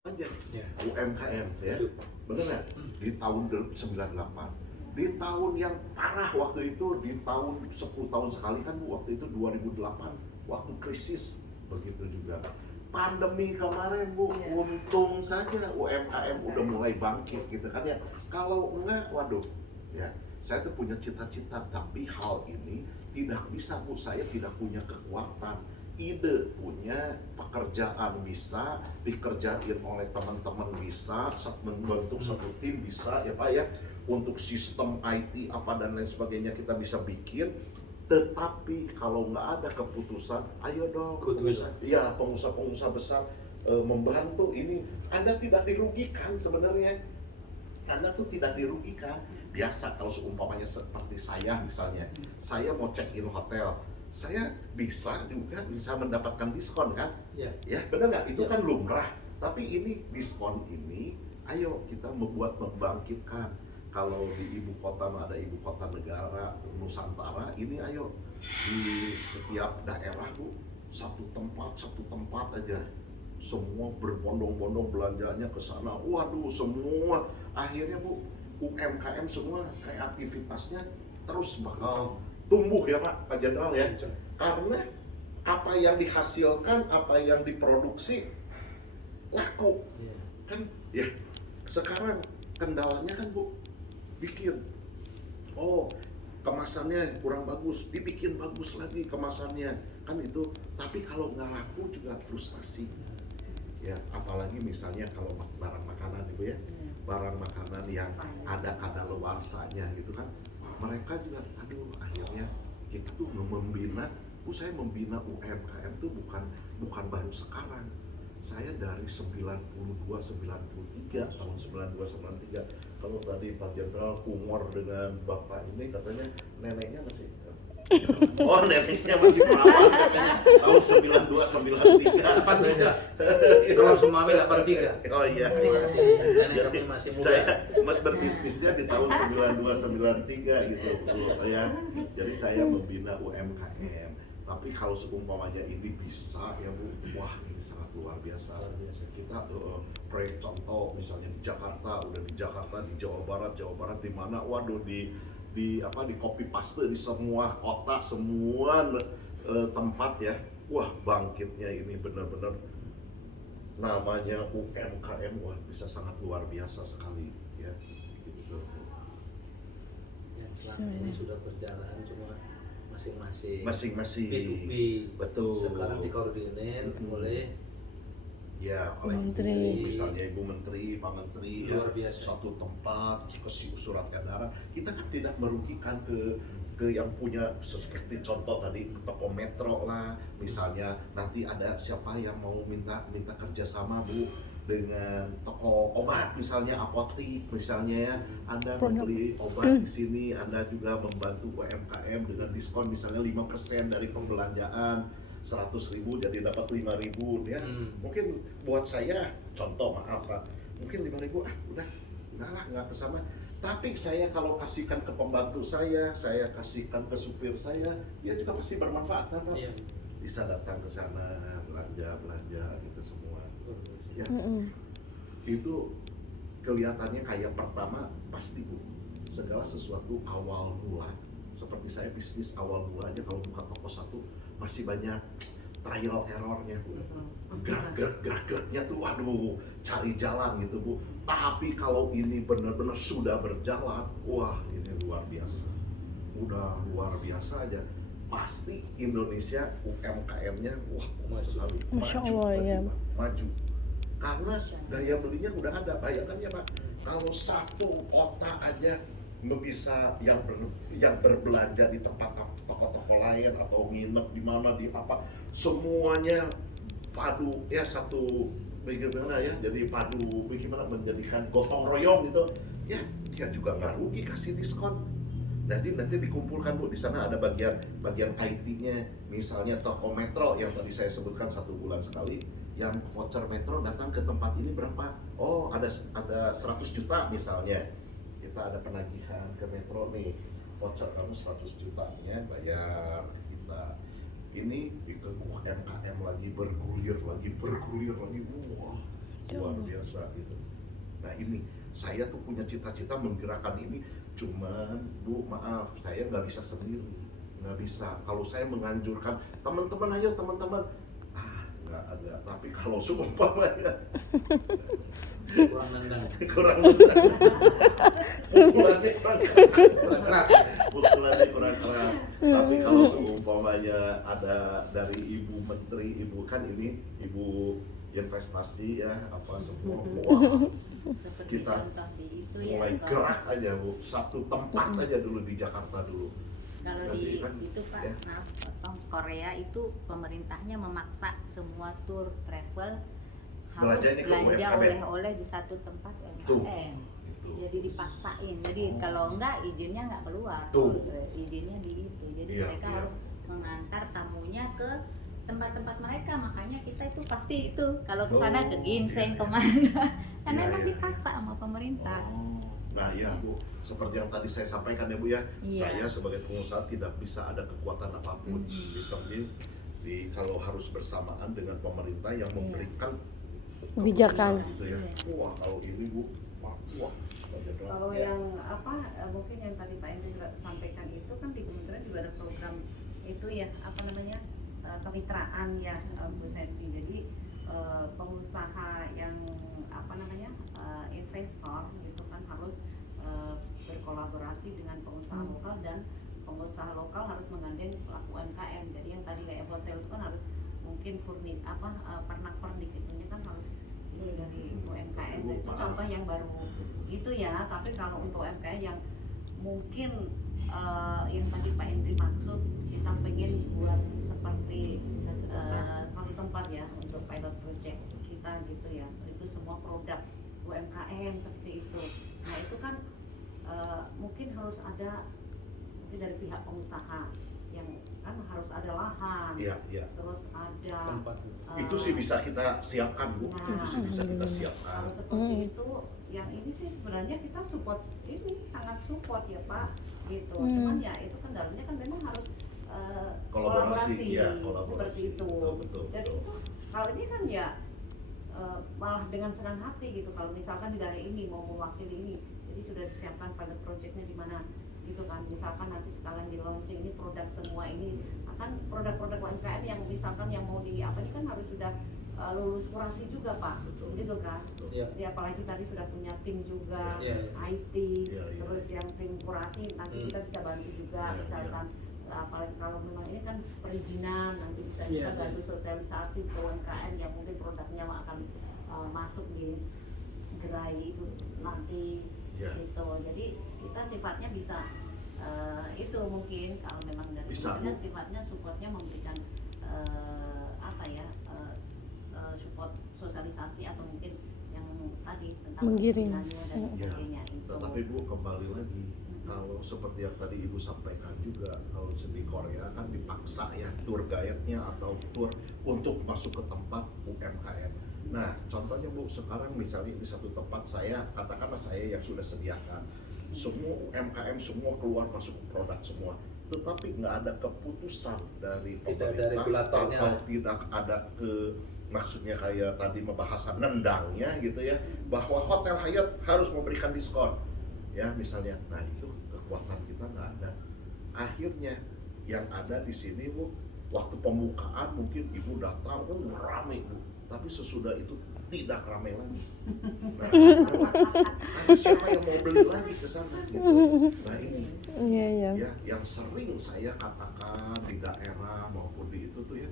aja Ya. UMKM ya, bener nggak? Di tahun 98, di tahun yang parah waktu itu, di tahun 10 tahun sekali kan Bu, waktu itu 2008 waktu krisis, begitu juga pandemi kemarin Bu, untung saja UMKM udah mulai bangkit gitu kan ya. Kalau enggak, waduh ya, saya tuh punya cita-cita, tapi hal ini tidak bisa Bu, saya tidak punya kekuatan. Ide punya, pekerjaan bisa, dikerjain oleh teman-teman bisa, membentuk satu tim bisa ya Pak ya, untuk sistem IT apa dan lain sebagainya kita bisa bikin. Tetapi kalau nggak ada keputusan, ayo dong pengusaha besar membantu ini, Anda tidak dirugikan sebenarnya. Anda tuh tidak dirugikan. Biasa kalau seumpamanya seperti saya misalnya, saya mau check in hotel, saya bisa mendapatkan diskon kan? Ya benar nggak? Itu kan lumrah. Tapi ini diskon ini, ayo kita membangkitkan. Kalau di ibu kota ada ibu kota negara Nusantara, ini ayo di setiap daerah Bu, satu tempat aja, semua berbondong-bondong belanjanya ke sana. Waduh, semua akhirnya Bu, UMKM semua kreativitasnya terus bakal tumbuh ya Pak Jenderal ya. Karena apa yang dihasilkan, apa yang diproduksi laku. Kan ya, sekarang kendalanya kan Bu, bikin kemasannya kurang bagus, dibikin bagus lagi kemasannya kan itu. Tapi kalau nggak laku juga frustasi ya, apalagi misalnya kalau barang makanan Ibu ya, barang makanan yang ada kadaluarsanya gitu kan, mereka juga aduh, akhirnya kita tuh membina saya membina UMKM tuh bukan baru sekarang. Saya dari 92 93 tahun 92 93. Kalau tadi Pak Jenderal humor dengan Bapak ini, katanya neneknya masih neneknya masih perawan katanya tahun 92 93 katanya. Kalau Sumawe 83. Oh iya. Masih muda. Saya berbisnisnya di tahun 92 93 gitu ya. Jadi saya membina UMKM. Tapi kalau seumpamanya ini bisa ya Bu, wah ini sangat luar biasa. Kita proyek contoh misalnya di Jakarta, udah di Jakarta, di Jawa Barat di mana, waduh di copy paste di semua kota, semua tempat ya. Wah, bangkitnya ini benar-benar namanya UMKM, wah bisa sangat luar biasa sekali ya. Gitu. Yang selama ini sudah berjalan cuma masing-masing B2B, betul. Sekarang dikoordinir oleh Menteri. Misalnya Ibu Menteri, Pak Menteri luar biasa. Suatu tempat kasih surat edaran, kita kan tidak merugikan ke yang punya, seperti contoh tadi toko metro lah misalnya. Nanti ada siapa yang mau minta kerjasama Bu dengan toko obat misalnya, apotik misalnya ya, Anda membeli obat di sini, Anda juga membantu UMKM dengan diskon misalnya 5% dari pembelanjaan 100.000 jadi dapat 5.000 ya. Mungkin buat saya contoh, maaf Pak, mungkin 5.000 udah nggak kesana. Tapi saya kalau kasihkan ke pembantu saya kasihkan ke supir saya, dia juga pasti bermanfaat kan Pak. Bisa datang ke sana belanja gitu semua ya. Itu kelihatannya kayak pertama, pasti Bu, segala sesuatu awal mula. Seperti saya bisnis awal mula aja, kalau buka toko satu masih banyak trial errornya Bu, gagak-gagaknya tuh waduh, cari jalan gitu Bu. Tapi kalau ini benar-benar sudah berjalan, wah ini luar biasa, udah luar biasa aja. Pasti Indonesia UMKM-nya wah maju. Karena daya belinya udah ada. Bayangkan ya Pak, kalau satu kota aja bisa yang berbelanja di tempat toko-toko lain atau nginep di mana di apa, semuanya padu ya, satu bagaimana ya, jadi padu bagaimana menjadikan gotong royong gitu ya, dia juga nggak rugi kasih diskon. Nanti dikumpulkan Bu, di sana ada bagian IT-nya, misalnya toko metro yang tadi saya sebutkan 1 bulan sekali, yang voucher metro datang ke tempat ini berapa? Oh ada 100 juta misalnya, kita ada penagihan ke metro nih, voucher kamu 100 juta ya, bayar kita. Ini di UMKM lagi bergulir lagi, wah luar biasa gitu. Nah ini saya tuh punya cita-cita menggerakkan ini, cuman Bu maaf saya nggak bisa sendiri, nggak bisa. Kalau saya menganjurkan teman-teman ayo teman-teman, nggak ada. Tapi kalau seumpamanya kurang nendang. kurang pukulannya kurang Keras. pukulannya kurang keras. Tapi kalau seumpamanya ada dari Ibu Menteri, Ibu kan ini Ibu investasi ya apa semua, wah Seperti kita contoh di itu mulai ya, gerak aja Bu, satu tempat aja dulu di Jakarta dulu. kalau Jadi di kan, itu Pak, ya. maaf, potong, Korea itu pemerintahnya memaksa semua tour travel harus Belanjanya ke belanja UMKM. oleh-oleh di satu tempat Tuh. UMKM. Gitu. Jadi dipaksain. Jadi Oh. kalau enggak izinnya enggak keluar. Tuh. Izinnya di itu. Jadi Iya, mereka iya. harus mengantar tamunya ke tempat-tempat mereka. Makanya kita itu pasti itu kalau ke sana ke Oh, ginseng iya. kemana. Karena Iya, emang iya. dipaksa sama pemerintah. Oh. Nah ya Bu, seperti yang tadi saya sampaikan ya Bu ya, Iya. saya sebagai pengusaha tidak bisa ada kekuatan apapun Mhm. di samping kalau harus bersamaan dengan pemerintah yang Iya. memberikan Kebijakan. keputusan gitu ya. Wah kalau ini Bu, wah banyak banget. Kalau Ya. yang apa mungkin yang tadi Pak Endri juga sampaikan itu kan di kementerian juga ada program itu ya apa namanya kemitraan ya Bu Senti. Jadi pengusaha yang apa namanya investor gitu kan harus berkolaborasi dengan pengusaha lokal dan pengusaha lokal harus menggandeng pelaku UMKM. Jadi yang tadi kayak hotel itu kan harus mungkin pernak-pernik itunya kan harus ini dari UMKM. Dan itu contoh yang baru itu ya. Tapi kalau untuk UMKM yang mungkin yang tadi Pak Endri maksud kita pengen buat seperti satu tempat ya untuk pilot project kita gitu ya. Itu semua produk UMKM seperti itu. Nah itu kan mungkin harus ada mungkin dari pihak pengusaha yang kan harus ada lahan, Iya, iya. terus ada Tempat. Itu sih bisa kita siapkan Bu, Nah, itu sih bisa kita siapkan. kalau seperti itu yang ini sih sebenarnya kita support, ini sangat support ya Pak gitu. Cuman ya itu kendalanya kan memang harus Kolaborasi, ya, seperti kolaborasi. itu. Betul. Jadi itu kalau ini kan ya malah dengan senang hati gitu kalau misalkan di daerah ini mau mewakili ini, jadi sudah disiapkan pada projectnya di mana gitu kan. Misalkan nanti sekalian di launching ini produk semua ini akan produk-produk UMKM yang misalkan yang mau di apa ini kan harus sudah lulus kurasi juga Pak, Betul. gitu kan. Iya. Ya apalagi tadi sudah punya tim juga, Iya. IT, Iya, iya. terus yang tim kurasi nanti kita bisa bantu juga, Iya, misalkan apalagi kalau memang ini kan perizinan nanti bisa Iya, kita iya. bantu sosialisasi ke UMKM yang mungkin produknya akan masuk di gerai itu nanti Iya. gitu. Jadi kita sifatnya bisa itu mungkin kalau memang dari Bisa, kementerian Bu. sifatnya supportnya memberikan apa ya support sosialisasi atau mungkin yang tadi tentang Menggiring. perizinannya dan Ya, sebagainya itu. tetapi Bu kembali lagi, kalau seperti yang tadi Ibu sampaikan juga, kalau di Korea kan dipaksa ya tour guide-nya atau tour untuk masuk ke tempat UMKM. Nah contohnya Bu, sekarang misalnya di satu tempat saya, katakanlah saya yang sudah sediakan semua UMKM semua keluar masuk produk semua, tetapi nggak ada keputusan dari Tidak ada pemerintah regulatornya. atau tidak ada maksudnya kayak tadi pembahasan nendangnya gitu ya, bahwa Hotel Hyatt harus memberikan diskon ya misalnya. Nah itu kekuatan kita nggak ada. Akhirnya yang ada di sini Bu, waktu pembukaan mungkin Ibu datang rame Bu, tapi sesudah itu tidak ramai lagi. Nah, ada siapa yang mau beli lagi ke sana gitu. Nah ini Iya, iya. ya yang sering saya katakan di daerah maupun di itu tuh ya,